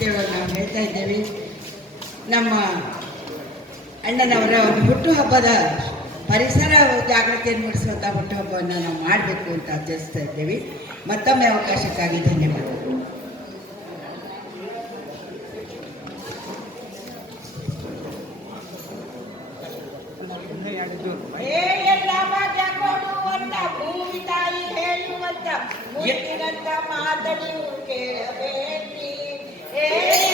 ನೈವೇದ್ಯವನ್ನು ನಾವು ಹೇಳ್ತಾ ಇದ್ದೇವೆ. ನಮ್ಮ ಅಣ್ಣನವರ ಒಂದು ಹುಟ್ಟುಹಬ್ಬದ ಪರಿಸರ ಜಾಗೃತಿಯನ್ನು ಮೂಡಿಸುವಂಥ ಹುಟ್ಟುಹಬ್ಬವನ್ನು ನಾವು ಮಾಡಬೇಕು ಅಂತ ಆಚರಿಸ್ತಾ ಇದ್ದೇವೆ. ಮತ್ತೊಮ್ಮೆ ಅವಕಾಶಕ್ಕಾಗಿ ಧನ್ಯವಾದಗಳು. ಎಲ್ಲ ಭಾಗ್ಯ ಕೊಡುವಂತ ಭೂಮಿ ತಾಯಿ ಹೇಳುವಂತ ಮುತ್ತಿನಂತ ಮಾತು ನೀವು ಕೇಳಬೇಡಿ.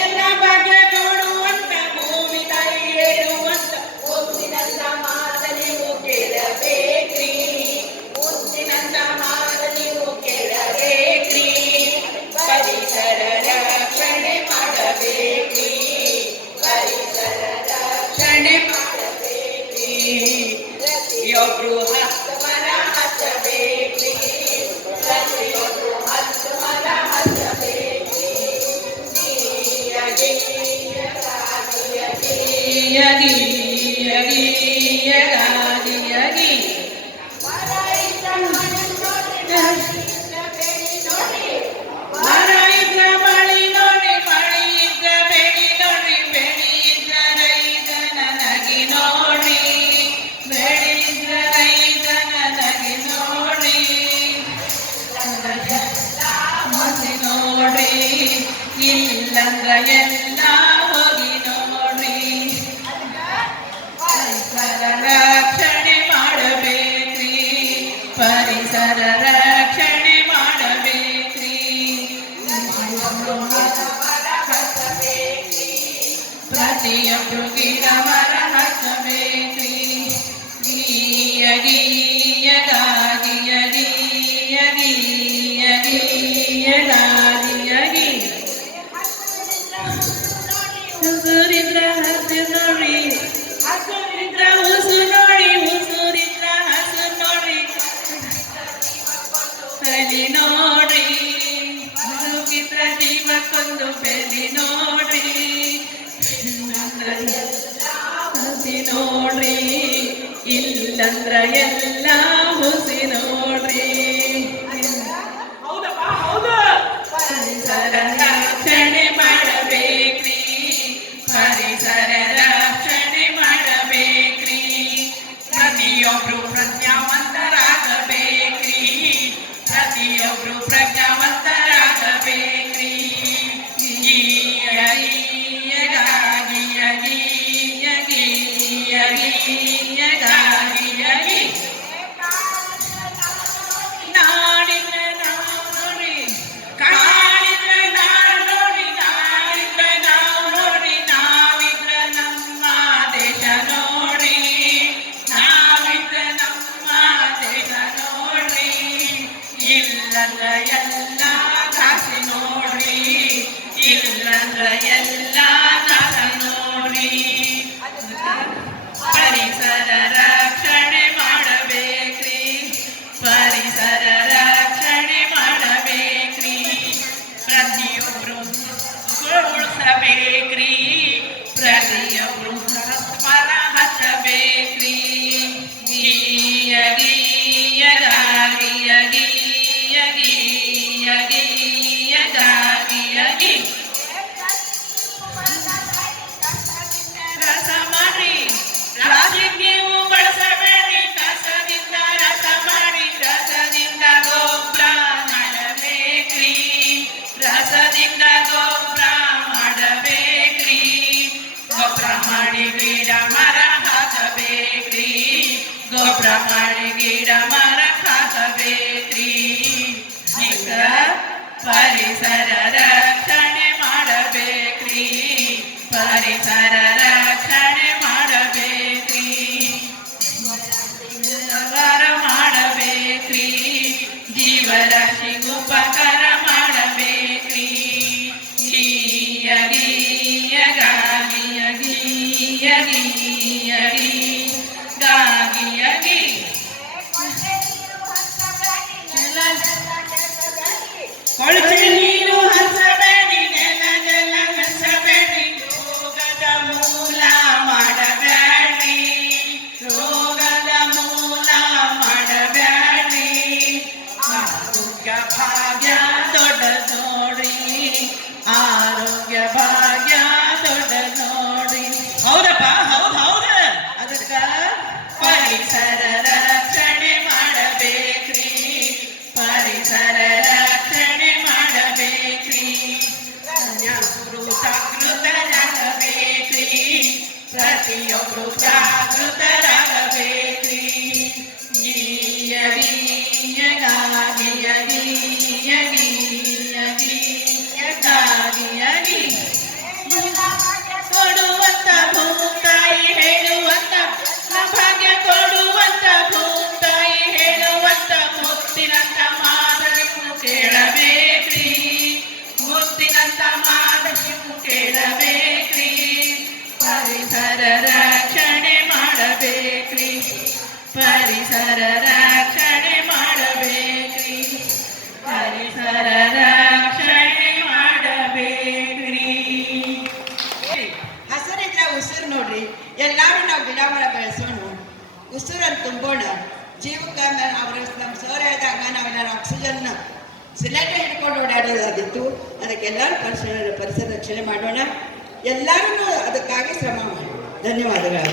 ಎಲ್ಲ ಭಾಗ್ಯ ಕೊಡುವಂತ ಭೂಮಿ ತಾಯಿ ಹೇಳುವಂತ ಮುತ್ತಿನಂತ ಮಾತು ನೀವು ಕೇಳಬೇಕ್ರಿ. ಮುತ್ತಿನಂತ ಮಾತು ನೀವು ಕೇಳಬೇಕ್ರಿ. ಪರಿಸರ ರಕ್ಷಣೆ ಮಾಡಬೇಕ್ರಿ. ಪರಿಸರ ರಕ್ಷಣೆ ಪ್ರತಿಯೊಬ್ರು ಹತ್ತು ಮರ ಹಚ್ಚಬೇಕ್ರಿ. ಪ್ರತಿಯೊಬ್ರು ಹತ್ತು ಮರ ಹಚ್ಚಬೇಕ್ರಿ. ಮರ ಇದ್ರ ಬಳಿ ನೋಡಿ, ಬಳಿ ಇದ್ರ ಬೆಳಿ ನೋಡಿ, ಬೆಳಿ ಇದ್ರ ರೈತನ ನಗಿ ನೋಡಿ, ಬೆಳಿ ಇದ್ರ ರೈತನ ನಗಿ ನೋಡಿ, ಮಸಿ ನೋಡಿ, ಇಲ್ಲಂದ್ರ ಎಲ್ಲ ಹೋಗಿ ನೋಡಿ. ಪರಿಸರ ರಕ್ಷಣೆ ಮಾಡಬೇಕ್ರಿ. ಪರಿಸರ ರಕ್ಷಣೆ ಮಾಡಬೇಕ್ರಿ. ಪ್ರತಿಯೊಬ್ಬರು ಗಿಡ ಮರ ಹಚ್ಚಬೇಕ್ರಿ. ಗೀಯ ಗೀಯ ಗಾಗಿಯ ಗೀಯ ಗೀಯ ಗೀಯ ಗಾಗಿಯ ಗೀ. ಉಸುರಿದ್ರ ಹಸು ನೋಡಿ, ಹಸುರಿದ್ರ ಉಸು ನೋಡಿ, ಉಸುರಿದ್ರ ಹಸು ನೋಡಿ, ಬೆಲಿ ನೋಡಿ, ಬದುಕಿದ್ರ ಜೀವಕ್ಕೊಂದು ಬೆಲಿ ನೋಡಿ, ಹಸಿ ನೋಡ್ರಿ, ಇಲ್ಲಂದ್ರ ಎಲ್ಲ ಹುಸಿ ನೋಡ್ರಿ. ಪರಿಸರ ರಕ್ಷಣೆ ಮಾಡಬೇಕ್ರಿ. ಪರಿಸರ ರಕ್ಷಣೆ ಮಾಡಬೇಕ್ರಿ. ಪ್ರತಿಯೊಬ್ರು ಪ್ರಜ್ಞಾವಂತರಾಗಬೇಕ್ರಿ. ಪ್ರತಿಯೊಬ್ರು ಪ್ರಜ್ಞಾವಂತರಾಗಬೇಕ್ರಿ. ಗೀಯ ಗೀಯ ಗಾಗಿಯ ಗೀಯ ಗೀಯ ಗೀಯ ಗಾಗಿಯ ಗೀ. ನಾಡಿದ್ರ ನಾವು ನೋಡಿ, ಕಾಡಿದ್ರ ನಾವು ನೋಡಿ, ನಾಡಿದ್ರ ನಾವು ನೋಡಿ, ನಾವಿದ್ರ ನಮ್ಮ ದೇಶ ನೋಡಿ, ನಾವಿದ್ರ ನಮ್ಮ ದೇಶ ನೋಡಿ, ಇಲ್ಲಂದ್ರ ಎಲ್ಲ ದಾಸಿ ನೋಡ್ರಿ, ಇಲ್ಲಂದ್ರ ಎಲ್ಲ ದಾಸಿ ನೋಡ್ರಿ. ಪರಿಸರ ರಕ್ಷಣೆ ಮಾಡಬೇಕ್ರಿ. ಪರಿಸರ ರಕ್ಷಣೆ ಮಾಡಬೇಕ್ರಿ. ಪ್ರತಿಯೊಬ್ರು ಉಳಿಸಬೇಕ್ರಿ. ಪ್ರತಿಯೊಬ್ರು ಮರ ಹಚ್ಚಬೇಕ್ರಿ. ಗೀಯ ಗೀಯ ಗಾಗಿಯ ಗೀಯ ಗೀಯ ಗೀಯ ಗಾಗಿಯ ಗೀ. ರಸ ಮಾಡ್ರಿ, ಪ್ಲಾಸ್ಟಿಕ್ ನೀವು ಬಳಸಬೇಡಿ. ಕಸದಿಂದ ರಸ ಮಾಡಿ, ರಸದಿಂದ ಗೊಬ್ಬರ ಮಾಡಬೇಕ್ರಿ. ರಸದಿಂದ ಗೊಬ್ಬರ ಮಾಡಬೇಕ್ರಿ. ಗೊಬ್ಬರ ಮಾಡಿ ಗಿಡ ಮರ ಹಾಕಬೇಕ್ರಿ. ಗೊಬ್ಬರ ಮಾಡಿ ಗಿಡ ಮರ ಹಾಕಬೇಕ್ರಿ. ಈಗ ಪರಿಸರ ರಕ್ಷಣೆ ಮಾಡಬೇಕ್ರಿ. ಪರಿಸರ ರಕ್ಷಣೆ ಮಾಡಬೇಕ್ರಿ. ಉಪಕಾರ ಮಾಡಬೇಕ್ರಿ. ಜೀವರಾಶಿಗೆ ಉಪಕಾರ ಮಾಡಬೇಕ್ರಿ. ಗೀಯ ಗೀಯ ಗಾಗಿಯ ಗೀಯ ಗೀಯ ಗೀ ಗಾಗಿಯ ಗೀ. ಕೊಳಚೆ ನೀರು ಹರಿಸಬೇಡಿ, ನೆಲ ನೆಲ ಹರಿಸಬೇಡಿ. ರೋಗದ ಮೂಲ ಮಾಡಬೇಡಿ. ರೋಗದ ಮೂಲ ಮಾಡಬೇಡಿ. ಆರೋಗ್ಯ ಭಾಗ್ಯ ದೊಡ್ಡ ನೋಡಿ. ಆರೋಗ್ಯ ಜಾಗೃತರಾಗಬೇಕ್ರಿ ಪ್ರತಿಯೊಬ್ರು ಜಾಗೃತರಾಗಬೇಕ್ರಿ ಕೊಡುವಂತ ಭೂತಾಯಿ ಹೇಳುವಂತ ಭಾಗ್ಯ ಕೊಡುವಂತ ಭೂತಾಯಿ ಹೇಳುವಂತ ಮುತ್ತಿನಂತ ಮಾತನ್ನು ಕೇಳಬೇಕ್ರಿ ಮುತ್ತಿನಂತ ಮಾತನ್ನು ಕೇಳಬೇಕ್ರಿ ಪರಿಸರ ರಕ್ಷಣೆ ಮಾಡಬೇಕ್ರಿ ಪರಿಸರ ರಕ್ಷಣೆ ಮಾಡಬೇಕ್ರಿ ಪರಿಸರ ರಕ್ಷಣೆ ಮಾಡಬೇಕ್ರಿ ಹಸರಿದ್ರೆ ಉಸಿರು ನೋಡ್ರಿ, ಎಲ್ಲಾರು ನಾವು ಗಿಡ ಮರ ಬೆಳೆಸೋಣ, ಉಸಿರನ್ನು ತುಂಬೋಣ. ಜೀವಕ್ಕೆ ಅವ್ರ ನಮ್ಮ ಸರ್ ಹೇಳಿದಾಗ ನಾವೆಲ್ಲರೂ ಆಕ್ಸಿಜನ್ ಸಿಲಿಂಡರ್ ಹಿಡ್ಕೊಂಡು ಓಡಾಡೋದಾದಿತ್ತು. ಅದಕ್ಕೆಲ್ಲರೂ ಪರಿಸರ ರಕ್ಷಣೆ ಮಾಡೋಣ. ಎಲ್ಲರೂ ಅದಕ್ಕಾಗಿ ಶ್ರಮ ಮಾಡಿ. ಧನ್ಯವಾದಗಳು.